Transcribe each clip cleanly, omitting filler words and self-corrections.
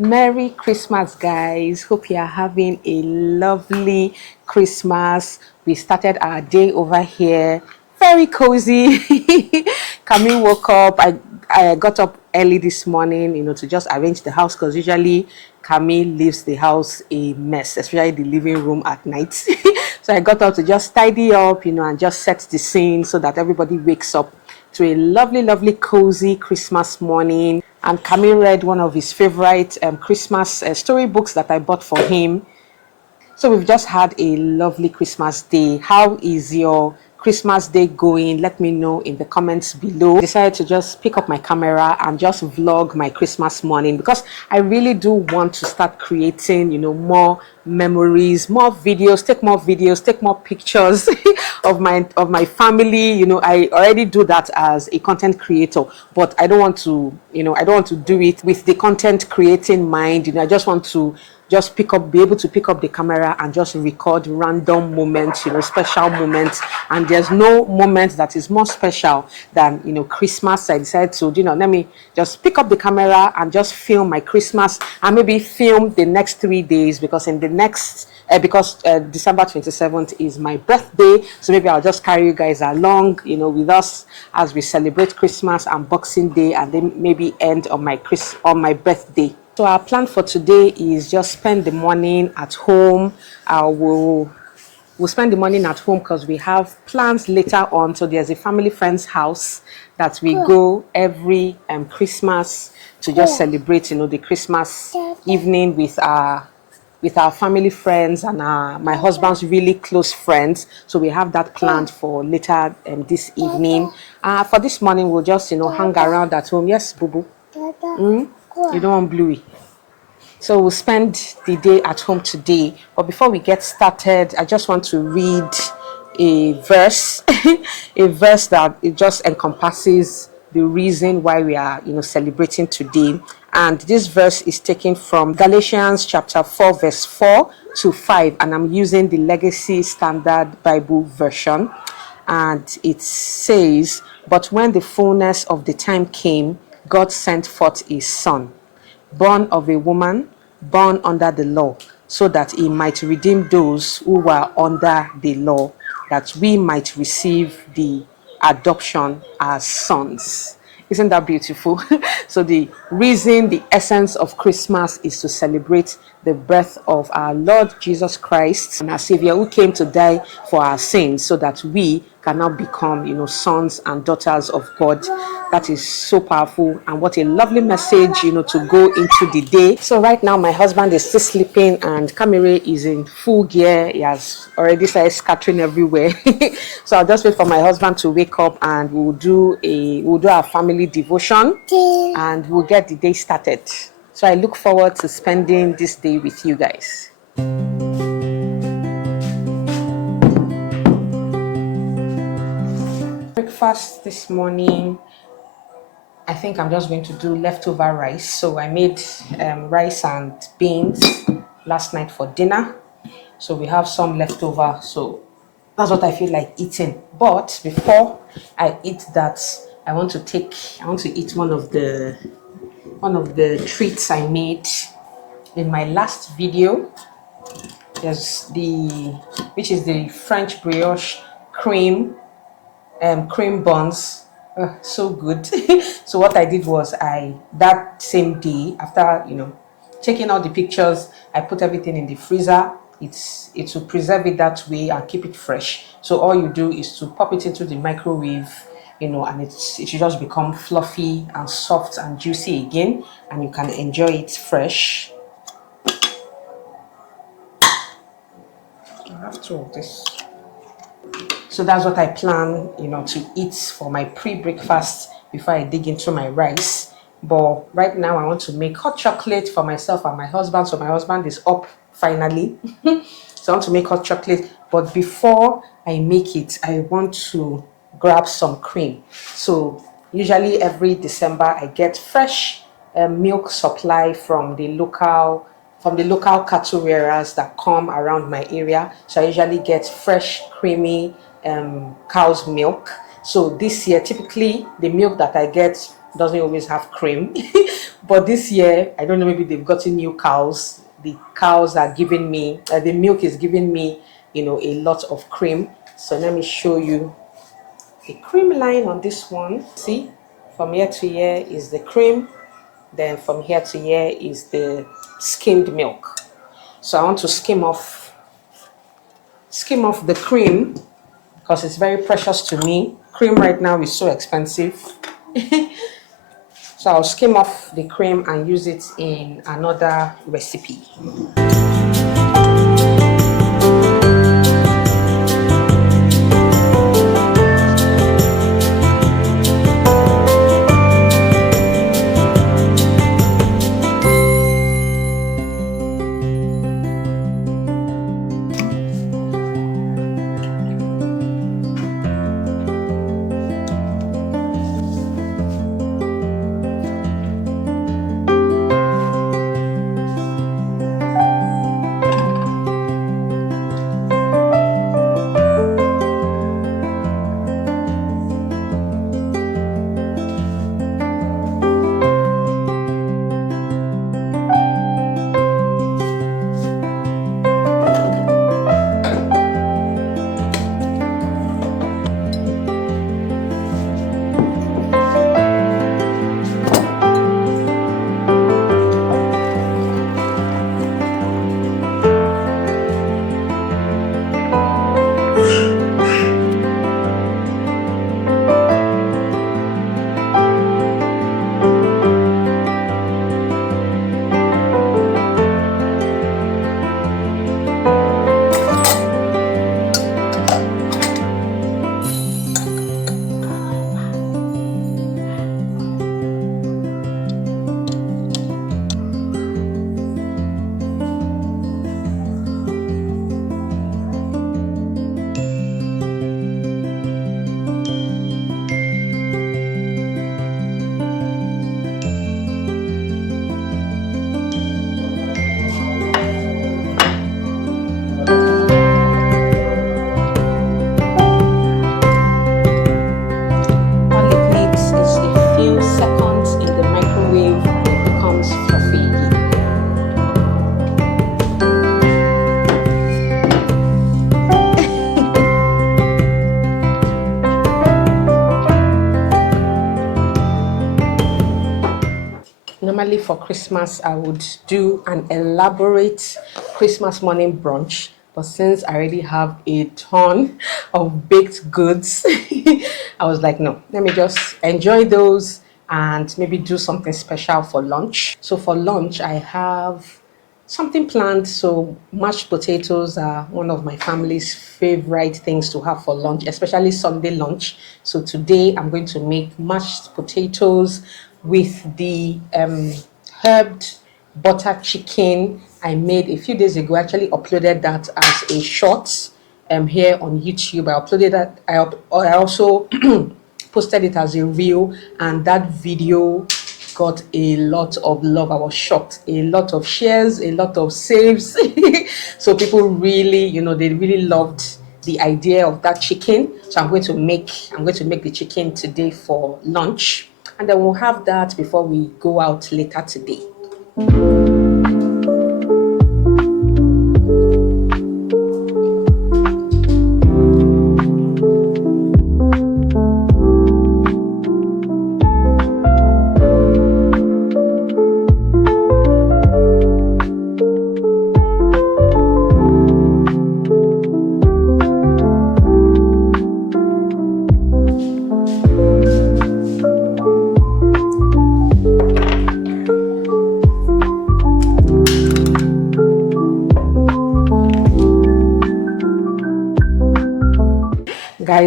Merry Christmas, guys. Hope you are having a lovely Christmas. We started our day over here very cozy. Camille woke up. I got up early this morning, to just arrange the house, because usually Camille leaves the house a mess, especially the living room at night. So I got up to just tidy up, and just set the scene so that everybody wakes up to a lovely, lovely, cozy Christmas morning. And Camille read one of his favorite Christmas storybooks that I bought for him. So we've just had a lovely Christmas day. How is your Christmas day going? Let me know in the comments below. I decided to just pick up my camera and just vlog my Christmas morning, because I really do want to start creating, more memories, more videos, take more pictures of my family. I already do that as a content creator, but I don't want to, do it with the content creating mind. I just want to be able to pick up the camera and just record random moments, special moments. And there's no moment that is more special than, Christmas. I decided to, let me just pick up the camera and just film my Christmas, and maybe film the next 3 days, because in the next December 27th is my birthday. So maybe I'll just carry you guys along, with us as we celebrate Christmas and Boxing Day, and then maybe end on my birthday. So our plan for today is just spend the morning at home. We'll spend the morning at home because we have plans later on. So there's a family friend's house that we go every Christmas to just celebrate, the Christmas evening with our family friends and my husband's really close friends. So we have that planned for later this evening. For this morning, we'll just, hang around at home. Yes, Boo Boo? You don't want Bluey. So we'll spend the day at home today. But before we get started, I just want to read a verse, a verse that it just encompasses the reason why we are, celebrating today. And this verse is taken from Galatians chapter 4, verse 4 to 5. And I'm using the Legacy Standard Bible version. And it says, "But when the fullness of the time came, God sent forth his son, born of a woman, born under the law, so that he might redeem those who were under the law, that we might receive the adoption as sons." Isn't that beautiful? So the reason, the essence of Christmas is to celebrate the birth of our Lord Jesus Christ, and our Savior, who came to die for our sins so that we can now become, sons and daughters of God. That is so powerful, and what a lovely message, to go into the day. So right now my husband is still sleeping and Kamire is in full gear. He has already started scattering everywhere. So I'll just wait for my husband to wake up, and we'll do our family devotion, and we'll get the day started. So I look forward to spending this day with you guys. Breakfast this morning, I think I'm just going to do leftover rice. So I made rice and beans last night for dinner. So we have some leftover. So that's what I feel like eating. But before I eat that, I want to eat one of the treats I made in my last video. There's which is the French brioche cream buns. So good. So what I did was, that same day, after taking all the pictures, I put everything in the freezer. It will preserve it that way and keep it fresh. So all you do is to pop it into the microwave, and it should just become fluffy and soft and juicy again, and you can enjoy it fresh. I have two of this. So that's what I plan, to eat for my pre-breakfast before I dig into my rice. But right now I want to make hot chocolate for myself and my husband. So my husband is up finally. So I want to make hot chocolate. But before I make it, I want to grab some cream. So usually every December I get fresh milk supply from the local cattle rearers that come around my area. So I usually get fresh, creamy cow's milk. So this year, typically the milk that I get doesn't always have cream, but this year I don't know, maybe they've gotten new cows. The cows are giving me the milk is giving me, a lot of cream. So let me show you the cream line on this one. See, from here to here is the cream, then from here to here is the skimmed milk. So I want to skim off the cream because it's very precious to me. Cream right now is so expensive. So I'll skim off the cream and use it in another recipe. Normally for Christmas, I would do an elaborate Christmas morning brunch. But since I already have a ton of baked goods, I was like, no, let me just enjoy those and maybe do something special for lunch. So for lunch, I have something planned. So mashed potatoes are one of my family's favorite things to have for lunch, especially Sunday lunch. So today I'm going to make mashed potatoes with the herbed butter chicken I made a few days ago. I actually uploaded that as a short here on YouTube. I uploaded that. I also posted it as a reel, and that video got a lot of love. I was shocked. A lot of shares, a lot of saves. So people really, they really loved the idea of that chicken. So I'm going to make the chicken today for lunch, and then we'll have that before we go out later today.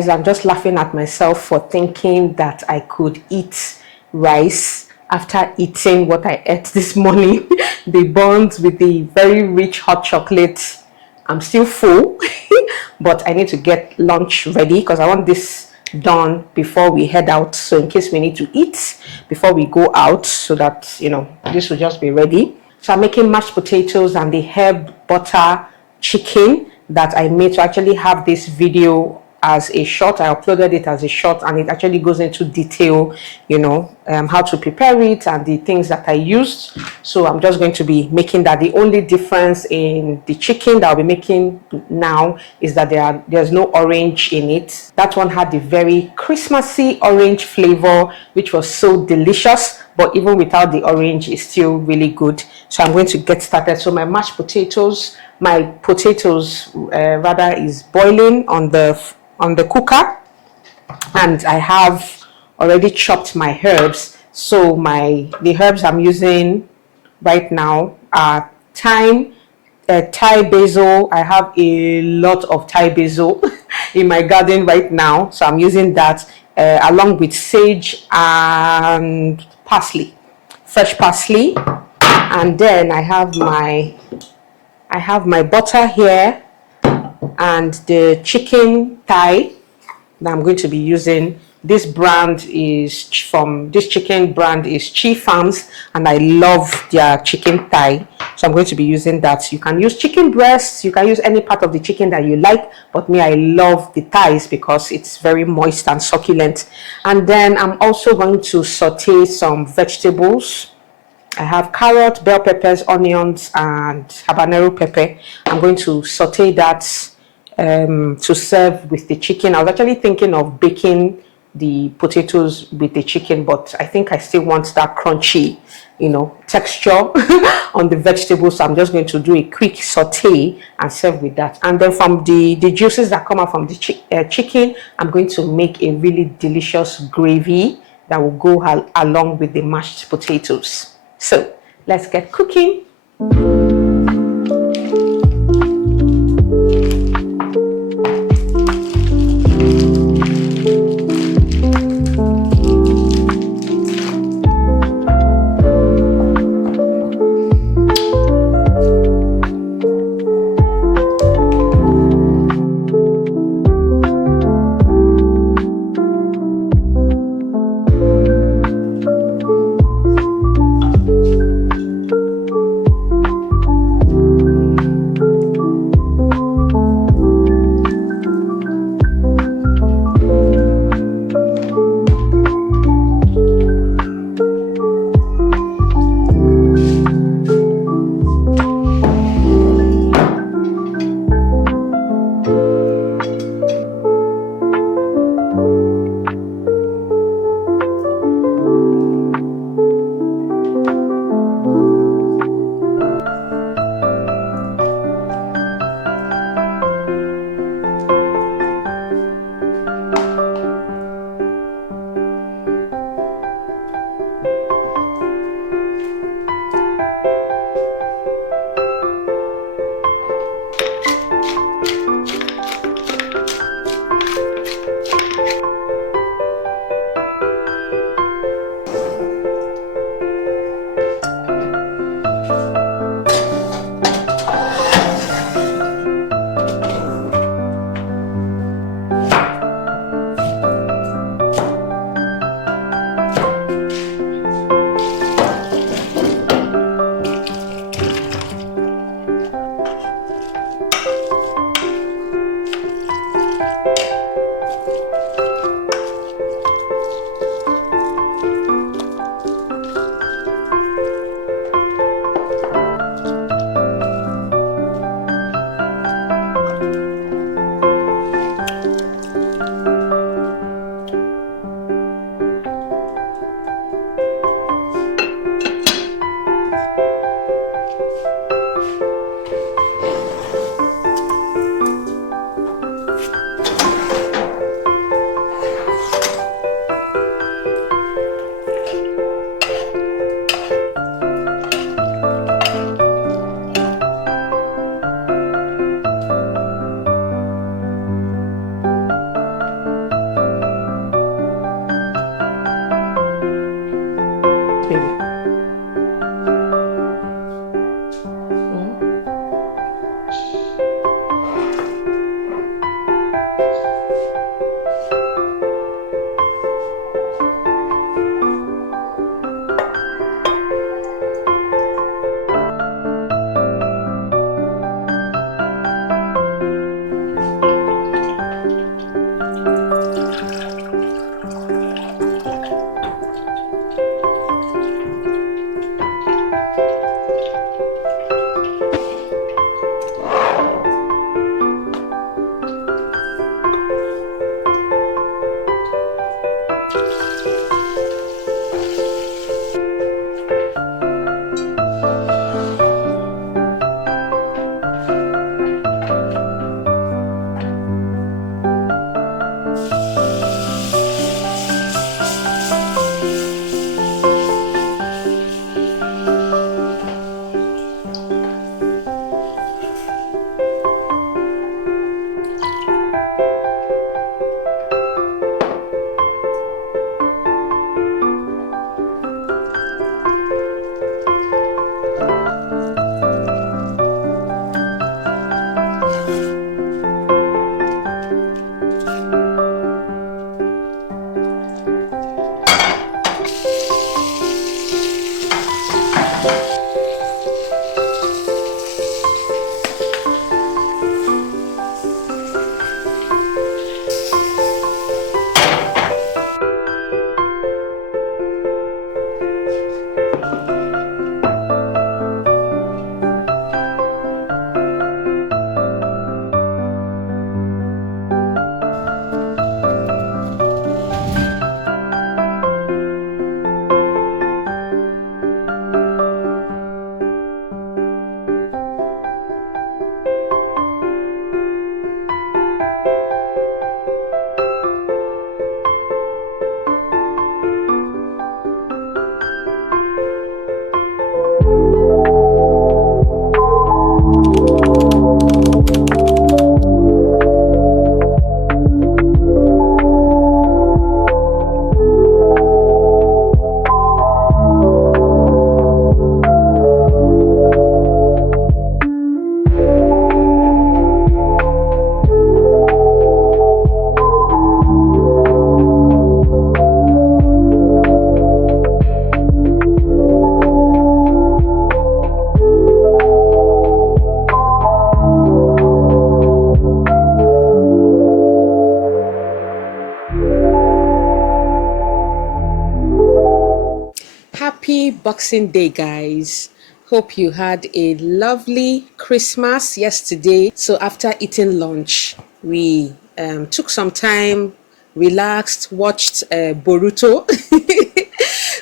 guys, I'm just laughing at myself for thinking that I could eat rice after eating what I ate this morning. The buns with the very rich hot chocolate. I'm still full, but I need to get lunch ready because I want this done before we head out. So in case we need to eat before we go out, so that, you know, this will just be ready. So I'm making mashed potatoes and the herb butter chicken that I made to actually have this video as a short. I uploaded it as a short, and it actually goes into detail, you know, how to prepare it and the things that I used. So I'm just going to be making that. The only difference in the chicken that I'll be making now is that there's no orange in it. That one had the very Christmassy orange flavor, which was so delicious, but even without the orange, it's still really good. So I'm going to get started. So my mashed potatoes, my potatoes rather, is boiling on the cooker, and I have already chopped my herbs. So the herbs I'm using right now are thyme, Thai basil. I have a lot of Thai basil in my garden right now, so I'm using that along with sage and parsley, fresh parsley. And then I have my butter here and the chicken thigh that I'm going to be using. This chicken brand is Chi Farms, and I love their chicken thigh, so I'm going to be using that. You can use chicken breasts, you can use any part of the chicken that you like, but me, I love the thighs because it's very moist and succulent. And then I'm also going to saute some vegetables. I have carrot, bell peppers, onions, and habanero pepper. I'm going to saute that to serve with the chicken. I was actually thinking of baking the potatoes with the chicken, but I think I still want that crunchy, you know, texture on the vegetables. So I'm just going to do a quick saute and serve with that. And then from the juices that come out from the chicken, I'm going to make a really delicious gravy that will go along with the mashed potatoes. So let's get cooking. Happy Boxing Day, guys. Hope you had a lovely Christmas yesterday. So after eating lunch, we took some time, relaxed, watched Boruto.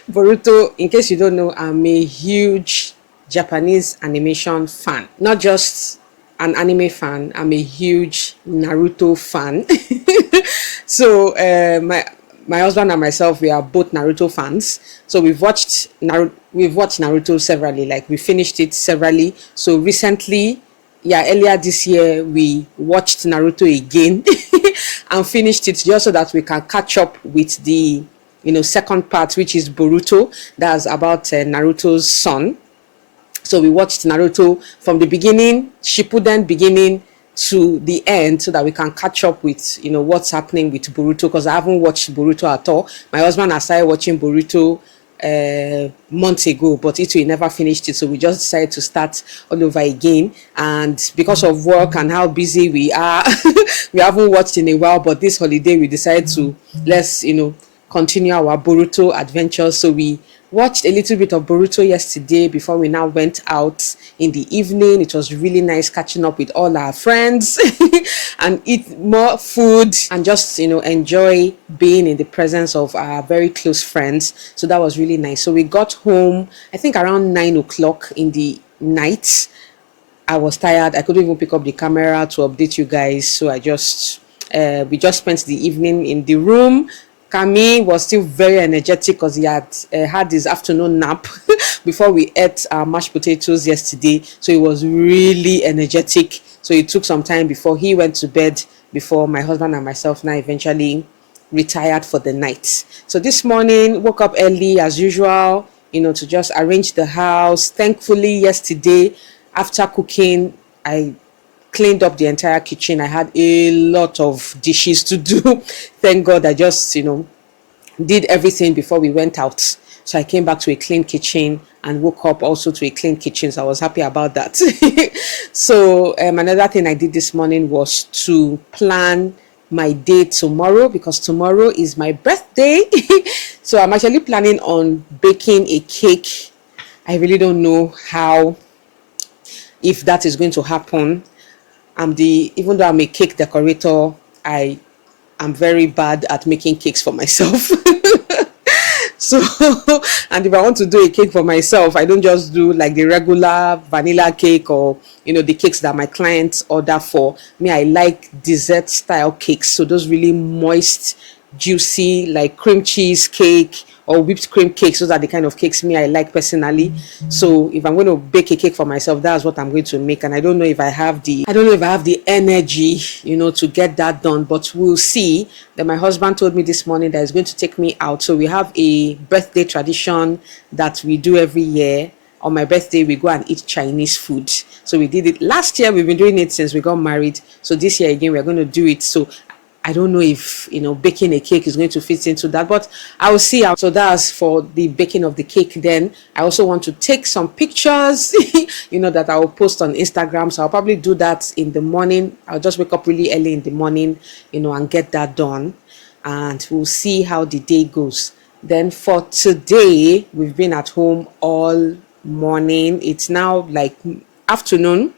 Boruto, in case you don't know, I'm a huge Japanese animation fan. Not just an anime fan, I'm a huge Naruto fan. So my husband and myself, we are both Naruto fans. So we've watched Naruto severally. Like we finished it severally. So recently, yeah, earlier this year we watched Naruto again and finished it just so that we can catch up with the second part, which is Boruto. That's about Naruto's son. So we watched Naruto from the beginning, Shippuden beginning to the end, so that we can catch up with what's happening with Boruto, because I haven't watched Boruto at all. My husband has started watching Boruto months ago, but we never finished it, so we just decided to start all over again. And because of work and how busy we are, we haven't watched in a while, but this holiday we decided to let's continue our Boruto adventures. So we watched a little bit of Boruto yesterday before we now went out in the evening. It was really nice catching up with all our friends and eat more food and just enjoy being in the presence of our very close friends. So that was really nice. So we got home, I think around 9 o'clock in the night. I was tired. I couldn't even pick up the camera to update you guys. So we just spent the evening in the room. Kami was still very energetic because he had his afternoon nap before we ate our mashed potatoes yesterday. So he was really energetic. So it took some time before he went to bed, before my husband and myself now eventually retired for the night. So this morning, woke up early as usual, to just arrange the house. Thankfully, yesterday, after cooking, I cleaned up the entire kitchen. I had a lot of dishes to do. Thank God I just, did everything before we went out. So I came back to a clean kitchen and woke up also to a clean kitchen. So I was happy about that. So another thing I did this morning was to plan my day tomorrow, because tomorrow is my birthday. So I'm actually planning on baking a cake. I really don't know how, if that is going to happen. Even though I'm a cake decorator, I am very bad at making cakes for myself. So, and if I want to do a cake for myself, I don't just do like the regular vanilla cake, or the cakes that my clients order for me. I like dessert style cakes, so those really moist, juicy, like cream cheese cake or whipped cream cakes. Those are the kind of cakes me I like personally. So if I'm going to bake a cake for myself, that's what I'm going to make. And I don't know if I have the energy, to get that done, but we'll see. Then my husband told me this morning that he's going to take me out. So we have a birthday tradition that we do every year. On my birthday, we go and eat Chinese food. So we did it last year. We've been doing it since we got married. So this year again, we're going to do it. So I don't know if baking a cake is going to fit into that, but I will see. So that's for the baking of the cake. Then I also want to take some pictures, that I will post on Instagram. So I'll probably do that in the morning. I'll just wake up really early in the morning, and get that done, and we'll see how the day goes. Then for today, we've been at home all morning. It's now like afternoon.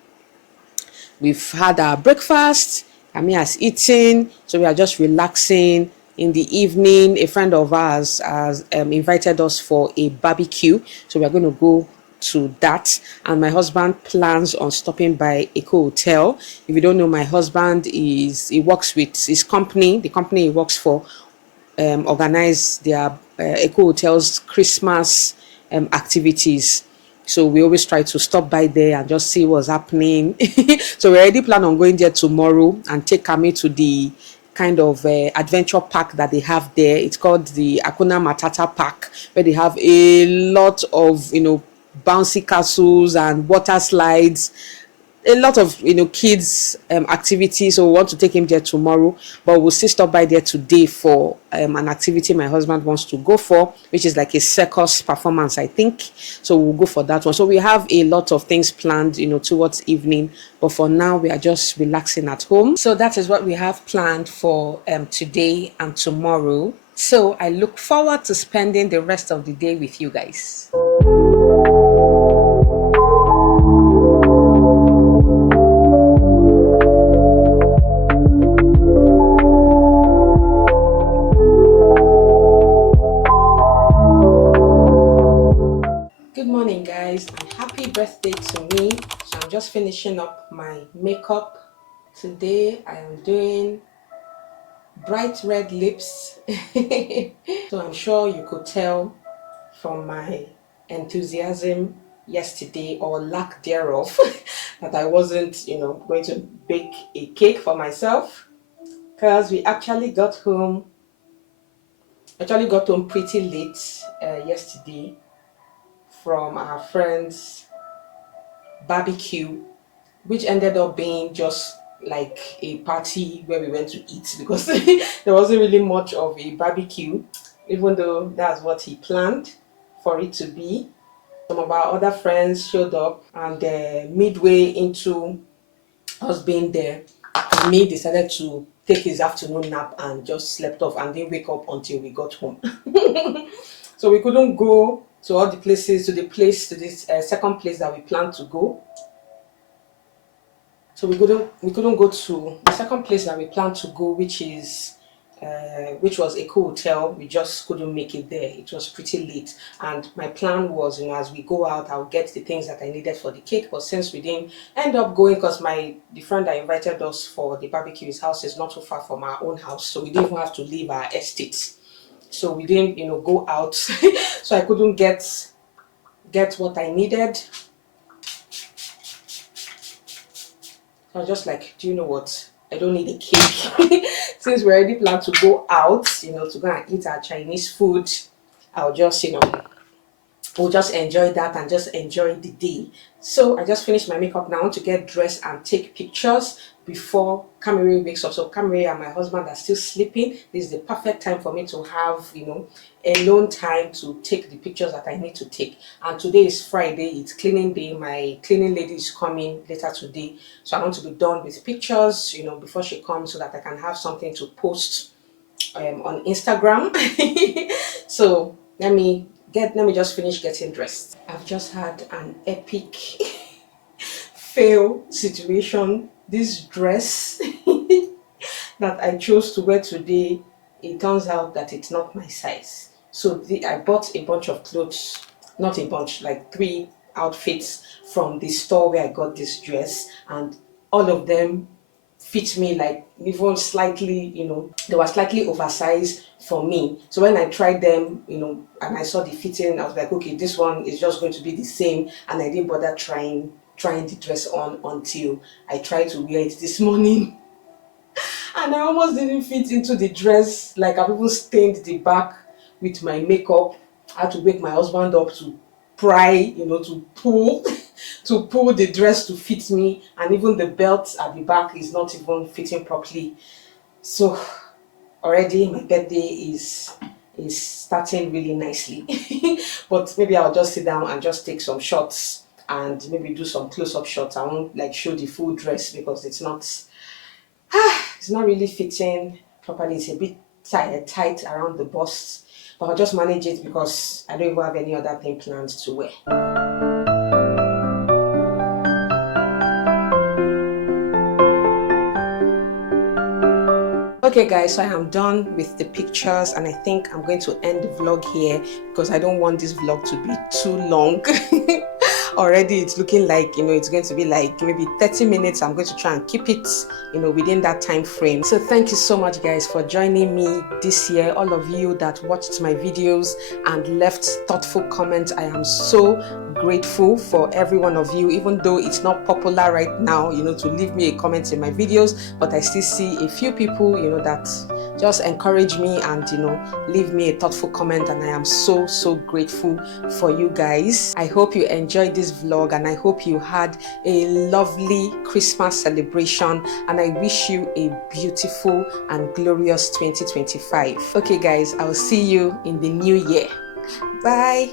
We've had our breakfast. Ami has eaten, so we are just relaxing. In the evening, a friend of ours has invited us for a barbecue, so we are going to go to that. And my husband plans on stopping by Eco Hotel. If you don't know, my husband he works with his company. The company he works for organize their Eco Hotel's Christmas activities. So we always try to stop by there and just see what's happening. So we already plan on going there tomorrow and take Kami to the kind of adventure park that they have there. It's called the Akuna Matata Park, where they have a lot of bouncy castles and water slides, a lot of kids activities. So we want to take him there tomorrow, but we'll still stop by there today for an activity my husband wants to go for, which is like a circus performance, I think. So we'll go for that one. So we have a lot of things planned towards evening, but for now we are just relaxing at home. So that is what we have planned for today and tomorrow. So I look forward to spending the rest of the day with you guys. Good morning, guys, and happy birthday to me. So I'm just finishing up my makeup. Today I am doing bright red lips. So I'm sure you could tell from my enthusiasm yesterday, or lack thereof, that I wasn't going to bake a cake for myself, because we actually got home pretty late yesterday from our friend's barbecue, which ended up being just like a party where we went to eat, because there wasn't really much of a barbecue, even though that's what he planned for it to be. Some of our other friends showed up, and midway into us being there, me decided to take his afternoon nap and just slept off and didn't wake up until we got home. So we couldn't go to all the places, to this second place that we planned to go. So we couldn't go to the second place that we planned to go, which was a cool hotel. We just couldn't make it there. It was pretty late, and my plan was, as we go out, I'll get the things that I needed for the cake. But since we didn't end up going, because the friend that invited us for the barbecue, his house is not too far from our own house, so we didn't even have to leave our estate. So we didn't, go out. So I couldn't get what I needed. I was just like, do you know what? I don't need a cake. Since we already planned to go out, to go and eat our Chinese food, I'll just, we'll just enjoy that and just enjoy the day. So I just finished my makeup now. I want to get dressed and take pictures before Camry wakes up. So Camry and my husband are still sleeping. This is the perfect time for me to have, you know, alone time to take the pictures that I need to take. And today is Friday, it's cleaning day. My cleaning lady is coming later today, so I want to be done with pictures, you know, before she comes, so that I can have something to post on Instagram. So let me just finish getting dressed. I've just had an epic fail situation. This dress that I chose to wear today, it turns out that it's not my size. So I bought a bunch of clothes, not a bunch, like 3 outfits from the store where I got this dress, and all of them fit me, like even slightly, you know, they were slightly oversized for me. So when I tried them, you know, and I saw the fitting, I was like, okay, this one is just going to be the same, and I didn't bother trying the dress on until I tried to wear it this morning. And I almost didn't fit into the dress. Like, I've even stained the back with my makeup. I had to wake my husband up to pry, you know, to pull to pull the dress to fit me, and even the belt at the back is not even fitting properly. So already my birthday is starting really nicely. But maybe I'll just sit down and just take some shots and maybe do some close-up shots. I won't like show the full dress because it's not really fitting properly. It's a bit tight around the bust, but I'll just manage it because I don't even have any other thing planned to wear. Okay guys, so I am done with the pictures, and I think I'm going to end the vlog here because I don't want this vlog to be too long. Already it's looking like, you know, it's going to be like maybe 30 minutes. I'm going to try and keep it, you know, within that time frame. So thank you so much guys for joining me this year. All of you that watched my videos and left thoughtful comments, I am so grateful for every one of you, even though it's not popular right now, you know, to leave me a comment in my videos, but I still see a few people, you know, that just encourage me and, you know, leave me a thoughtful comment, and I am so grateful for you guys. I hope you enjoyed this vlog, and I hope you had a lovely Christmas celebration, and I wish you a beautiful and glorious 2025. Okay guys, I'll see you in the new year. Bye.